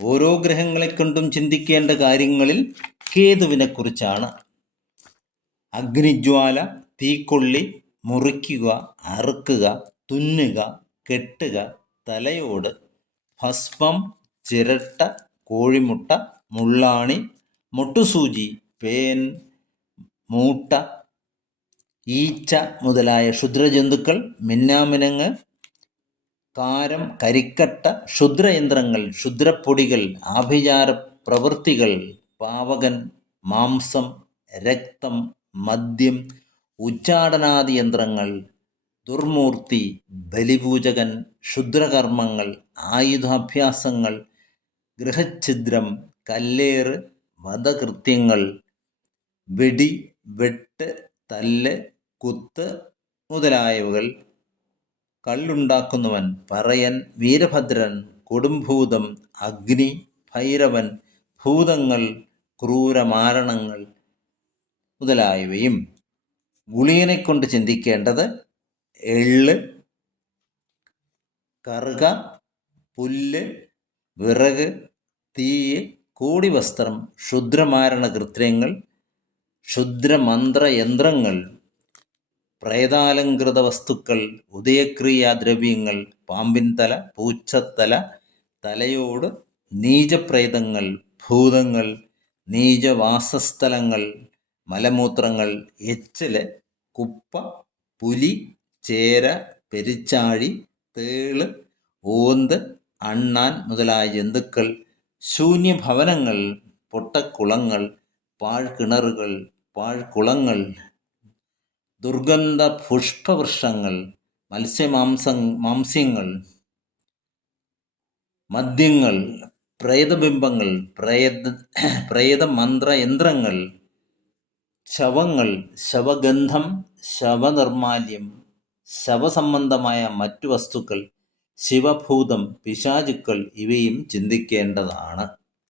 ഓരോ ഗ്രഹങ്ങളെ കൊണ്ടും ചിന്തിക്കേണ്ട കാര്യങ്ങളിൽ കേതുവിനെക്കുറിച്ചാണ് അഗ്നിജ്വാല തീക്കൊള്ളി മുറിക്കുക അറുക്കുക തുന്നുക കെട്ടുക തലയോട് ഭസ്മം ചിരട്ട കോഴിമുട്ട മുള്ളാണി മുട്ടുസൂചി പേൻ മൂട്ട ഈച്ച മുതലായ ക്ഷുദ്രജന്തുക്കൾ മിന്നാമിനങ്ങ് കാരം കരിക്കട്ട ക്ഷുദ്രയന്ത്രങ്ങൾ ക്ഷുദ്രപ്പൊടികൾ ആഭിചാര പ്രവൃത്തികൾ പാവകൻ മാംസം രക്തം മദ്യം ഉച്ചാടനാദി യന്ത്രങ്ങൾ ദുർമൂർത്തി ബലിപൂജകൻ ക്ഷുദ്രകർമ്മങ്ങൾ ആയുധാഭ്യാസങ്ങൾ ഗൃഹഛിദ്രം കല്ലേറ് വധകൃത്യങ്ങൾ വെടി വെട്ട് തല്ല് കുത്ത് മുതലായവകൾ. കള്ളുണ്ടാക്കുന്നവൻ പറയൻ വീരഭദ്രൻ കൊടുംഭൂതം അഗ്നി ഭൈരവൻ ഭൂതങ്ങൾ ക്രൂരമാരണങ്ങൾ മുതലായവയും ഗുളിയനെ കൊണ്ട് ചിന്തിക്കേണ്ടത് എള്ള് കറുക പുല്ല് വിറക് തീയ് കോടിവസ്ത്രം ക്ഷുദ്രമാരണ കൃത്യങ്ങൾ ക്ഷുദ്രമന്ത്രയന്ത്രങ്ങൾ പ്രേതാലങ്കൃത വസ്തുക്കൾ ഉദയക്രിയാദ്രവ്യങ്ങൾ പാമ്പിൻ തല പൂച്ചത്തല തലയോട് നീചപ്രേതങ്ങൾ ഭൂതങ്ങൾ നീചവാസസ്ഥലങ്ങൾ മലമൂത്രങ്ങൾ എച്ചിൽ കുപ്പ പുലി ചേര പെരിച്ചാഴി തേൾ ഓന്ത് അണ്ണാൻ മുതലായ ജന്തുക്കൾ ശൂന്യഭവനങ്ങൾ പൊട്ടക്കുളങ്ങൾ പാഴ്കിണറുകൾ പാഴ്കുളങ്ങൾ ദുർഗന്ധ പുഷ്പവൃക്ഷങ്ങൾ മത്സ്യമാംസ മാംസ്യങ്ങൾ മദ്യങ്ങൾ പ്രേതബിംബങ്ങൾ പ്രേത പ്രേതമന്ത്രയന്ത്രങ്ങൾ ശവങ്ങൾ ശവഗന്ധം ശവനിർമാല്യം ശവസംബന്ധമായ മറ്റു വസ്തുക്കൾ ശിവഭൂതം പിശാചുക്കൾ ഇവയും ചിന്തിക്കേണ്ടതാണ്.